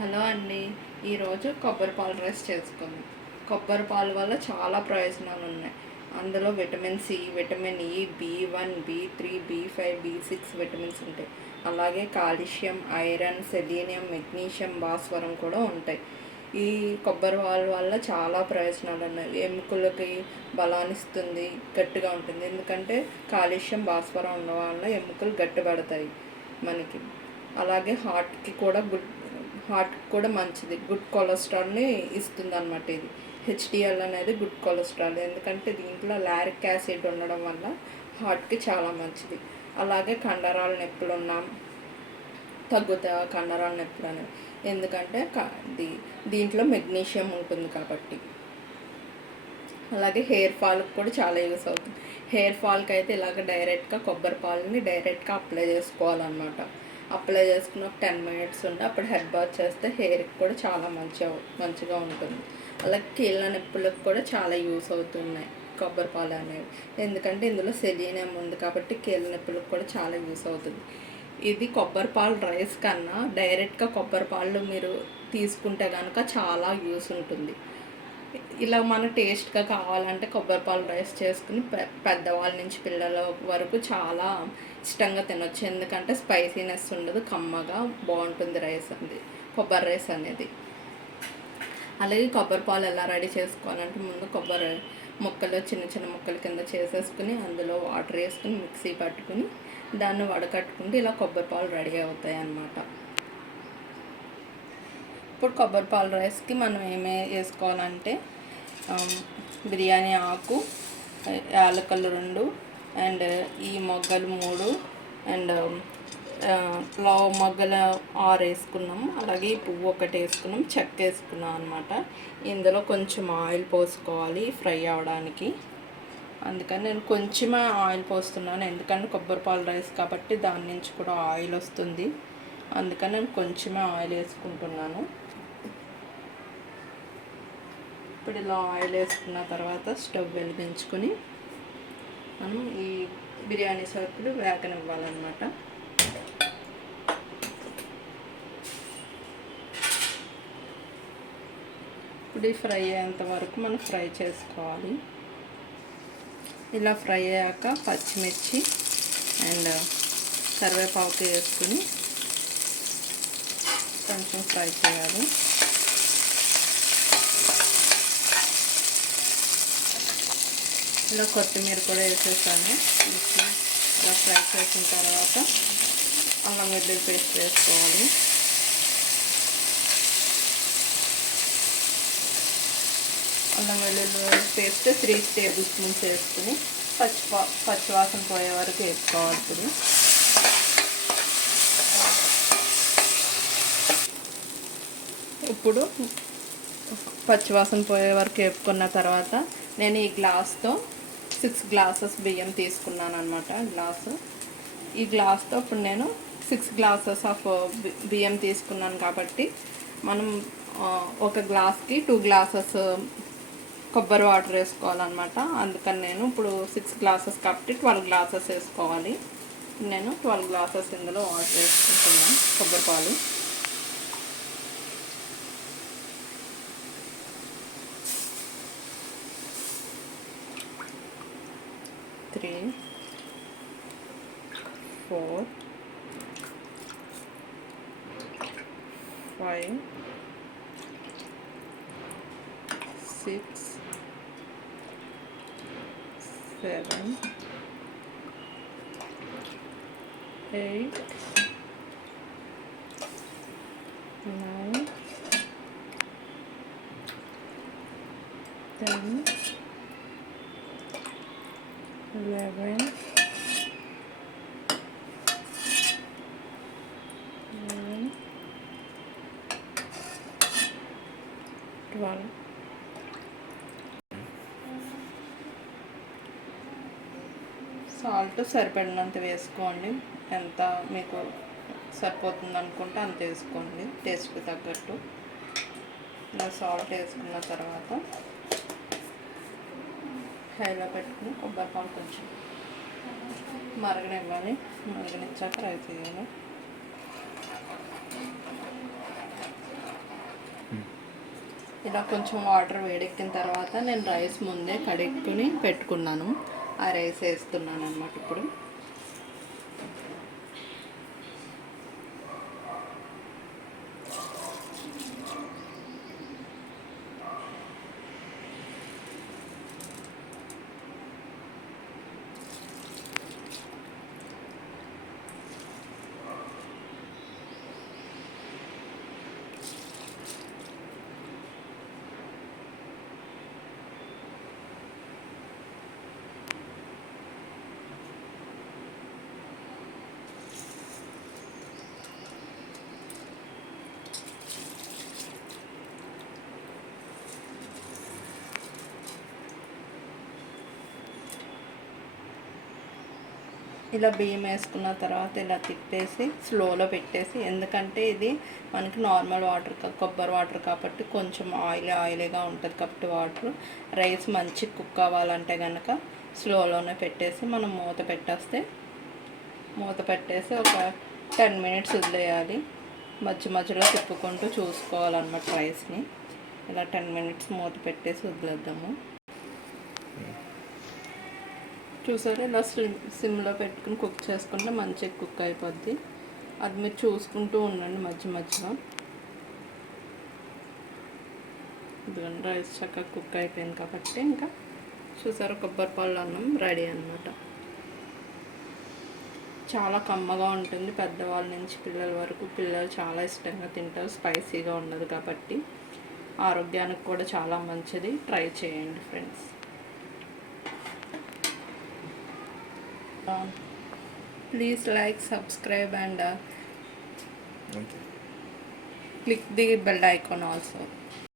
Hello అండి. ఈరోజు కొబ్బరి పాలు రైస్ చేసుకుందాం. కొబ్బరి పాలు వల్ల చాలా ప్రయోజనాలు ఉన్నాయి. అందులో vitamin C, vitamin E, బి1, బి3, బి5, B6 vitamins ఉంటాయి. అలాగే కాల్షియం, ఐరన్, సెలీనియం, మెగ్నీషియం, భాస్వరం కూడా ఉంటాయి. ఈ కొబ్బరి పాలు వల్ల చాలా ప్రయోజనాలు ఉన్నాయి. ఎముకలకి బలాన్నిస్తుంది, గట్టిగా ఉంటుంది. ఎందుకంటే కాల్షియం, భాస్వరం ఉండడం వల్ల ఎముకలు గట్టిపడతాయి మనకి. అలాగే హార్ట్కి కూడా మంచిది. గుడ్ కొలెస్ట్రాల్ని ఇస్తుంది అన్నమాట. ఇది హెచ్డిఎల్ అనేది గుడ్ కొలెస్ట్రాల్. ఎందుకంటే దీంట్లో లారిక్ యాసిడ్ ఉండడం వల్ల హార్ట్కి చాలా మంచిది. అలాగే కండరాల నొప్పులు తగ్గుతాయి కండరాల నొప్పులు అనేవి. ఎందుకంటే దీంట్లో మెగ్నీషియం ఉంటుంది కాబట్టి. అలాగే హెయిర్ ఫాల్కి కూడా చాలా యూస్ అవుతుంది. హెయిర్ ఫాల్కి అయితే ఇలాగ డైరెక్ట్గా కొబ్బరి పాలని డైరెక్ట్గా అప్లై చేసుకోవాలన్నమాట. అప్లై చేసుకున్న 10 మినిట్స్ ఉండి అప్పుడు హెడ్ బాత్ చేస్తే హెయిర్కి కూడా చాలా మంచిగా ఉంటుంది. అలాగే కీళ్ళ నొప్పులకు కూడా చాలా యూస్ అవుతున్నాయి కొబ్బరి పాలు అనేవి. ఎందుకంటే ఇందులో సెలీనియం ఉంది కాబట్టి కీళ్ళ నొప్పులకు కూడా చాలా యూస్ అవుతుంది. ఇది కొబ్బరి పాలు రైస్ కన్నా డైరెక్ట్గా కొబ్బరి పాలు మీరు తీసుకుంటే కనుక చాలా యూస్ ఉంటుంది. ఇలా మన టేస్ట్గా కావాలంటే కొబ్బరి పాలు రైస్ చేసుకుని పెద్దవాళ్ళ నుంచి పిల్లల వరకు చాలా ఇష్టంగా తినొచ్చు. ఎందుకంటే స్పైసీనెస్ ఉండదు, కమ్మగా బాగుంటుంది కొబ్బరి రైస్ అనేది. అలాగే కొబ్బరి పాలు ఎలా రెడీ చేసుకోవాలంటే ముందు కొబ్బరి ముక్కలు చిన్న చిన్న ముక్కల కింద చేసేసుకుని అందులో వాటర్ వేసుకుని మిక్సీ పట్టుకుని దాన్ని వడకట్టుకుంటే ఇలా కొబ్బరి పాలు రెడీ అవుతాయి అన్నమాట. ఇప్పుడు కొబ్బరి పాలు రైస్కి మనం ఏమే వేసుకోవాలంటే బిర్యానీ ఆకు, యాలకులు 2 అండ్ ఈ మొగ్గలు 3 అండ్ లావు మొగ్గల 6 వేసుకున్నాం. అలాగే ఈ పువ్వు 1 వేసుకున్నాం, చెక్క వేసుకున్నాం అనమాట. ఇందులో కొంచెం ఆయిల్ పోసుకోవాలి ఫ్రై అవ్వడానికి. అందుకని నేను కొంచెమే ఆయిల్ పోస్తున్నాను. ఎందుకంటే కొబ్బరి పాలు రైస్ కాబట్టి దాని నుంచి కూడా ఆయిల్ వస్తుంది. అందుకని నేను కొంచెమే ఆయిల్ వేసుకుంటున్నాను. ఇప్పుడు ఇలా ఆయిల్ వేసుకున్న తర్వాత స్టవ్ వెలిగించుకొని మనం ఈ బిర్యానీ సరుకులు వేగనివ్వాలన్నమాట. ఇప్పుడు ఫ్రై అయ్యేంత వరకు మనం ఫ్రై చేసుకోవాలి. ఇలా ఫ్రై అయ్యాక పచ్చిమిర్చి అండ్ కరివేపాకు వేసుకుని కొంచెం ఫ్రై చేయాలి. ఇలా కొత్తిమీర కూడా వేసేసాను. ఇలా ఫ్రై చేసిన తర్వాత అల్లం వెల్లుల్లి పేస్ట్ వేసుకోవాలి. అల్లం వెల్లుల్లి పేస్ట్ 3 టేబుల్ స్పూన్స్ వేసుకుని పచ్చివాసన పోయే వరకు వేసుకోవాలి. ఇప్పుడు పచ్చివాసన పోయే వరకు వేపుకున్న తర్వాత నేను ఈ గ్లాస్తో 6 గ్లాసెస్ బియ్యం తీసుకున్నాను అనమాట. ఈ గ్లాస్తో ఇప్పుడు నేను 6 గ్లాసెస్ ఆఫ్ బియ్యం తీసుకున్నాను కాబట్టి మనం ఒక గ్లాస్కి 2 గ్లాసెస్ కొబ్బరి వాటర్ వేసుకోవాలన్నమాట. అందుకని నేను ఇప్పుడు 6 గ్లాసెస్ కాబట్టి 12 గ్లాసెస్ వేసుకోవాలి. నేను 12 గ్లాసెస్ ఇందులో వాటర్ వేసుకుంటున్నాను కొబ్బరి పాలు. 3, 4, 5, 6, 7, 8, 9, 10, 11, 12. సాల్ట్ సరిపడినంత వేసుకోండి. ఎంత మీకు సరిపోతుంది అనుకుంటే అంత వేసుకోండి టేస్ట్కి తగ్గట్టు. ఇలా సాల్ట్ వేసుకున్న తర్వాత హైలో పెట్టుకుని కొబ్బరి పాలు కొంచెం మరగనివ్వాలి. మరగనిచ్చాక రైస్ వేయాలి. ఇలా కొంచెం వాటర్ వేడెక్కిన తర్వాత నేను రైస్ ముందే కడుక్కుని పెట్టుకున్నాను. ఆ రైస్ వేస్తున్నాను అన్నమాట ఇప్పుడు. ఇలా బియ్యం వేసుకున్న తర్వాత ఇలా తిప్పేసి స్లోలో పెట్టేసి, ఎందుకంటే ఇది మనకి నార్మల్ వాటర్ కొబ్బరి వాటర్ కాబట్టి కొంచెం ఆయిలీగా ఉంటుంది కాబట్టి వాటర్ రైస్ మంచి కుక్ అవ్వాలంటే కనుక స్లోలోనే పెట్టేసి మనం మూత పెట్టేసి ఒక 10 మినిట్స్ వదిలేయాలి. మధ్యలో తిప్పుకుంటూ చూసుకోవాలన్నమాట రైస్ని. ఇలా 10 మినిట్స్ మూత పెట్టేసి వదిలేద్దాము. చూసారు, ఇలా సిమ్లో పెట్టుకుని కుక్ చేసుకుంటే మంచిగా కుక్ అయిపోద్ది. అది మీరు చూసుకుంటూ ఉండండి మధ్యలో. ఇదిగోండి రైస్ చక్కగా కుక్ అయిపోయింది కాబట్టి ఇంకా చూసారు కొబ్బరి పాలు అన్నం రెడీ అన్నమాట. చాలా కమ్మగా ఉంటుంది. పెద్దవాళ్ళ నుంచి పిల్లల వరకు పిల్లలు చాలా ఇష్టంగా తింటారు. స్పైసీగా ఉండదు కాబట్టి ఆరోగ్యానికి కూడా చాలా మంచిది. ట్రై చేయండి friends. Please like, subscribe and click the bell icon also.